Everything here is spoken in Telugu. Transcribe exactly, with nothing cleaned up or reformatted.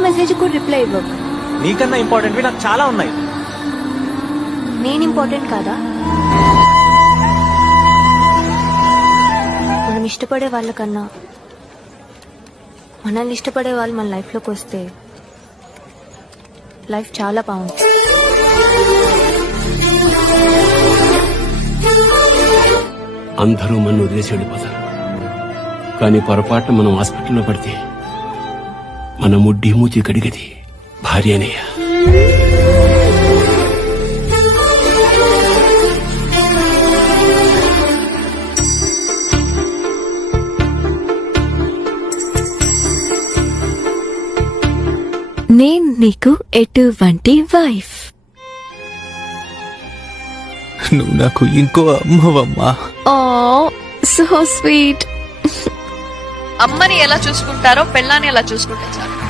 మెసేజ్ కూడా రిప్లై ఇవ్వవు. నీకన్నా ఇంపార్టెంట్వి నాకు చాలా ఉన్నాయి. నేను ఇంపార్టెంట్ కాదా? మనం ఇష్టపడే వాళ్ళకన్నా మనల్ని ఇష్టపడే వాళ్ళు మన లైఫ్లోకి వస్తే లైఫ్ చాలా బాగుంటుంది. అందరూ మన వదిలేసి వెళ్ళిపోతారు, కానీ పొరపాటున మనం హాస్పిటల్లో పడితే మన ముడ్డి మూతి కడిగది భార్యనేయా. నేను నీకు ఎటువంటి వైఫ్? నువ్వు నాకు ఇంకో అమ్మవమ్మా. ఓ సో స్వీట్. అమ్మని ఎలా చూసుకుంటారో పెళ్ళాన్ని ఎలా చూసుకుంటే చాలు.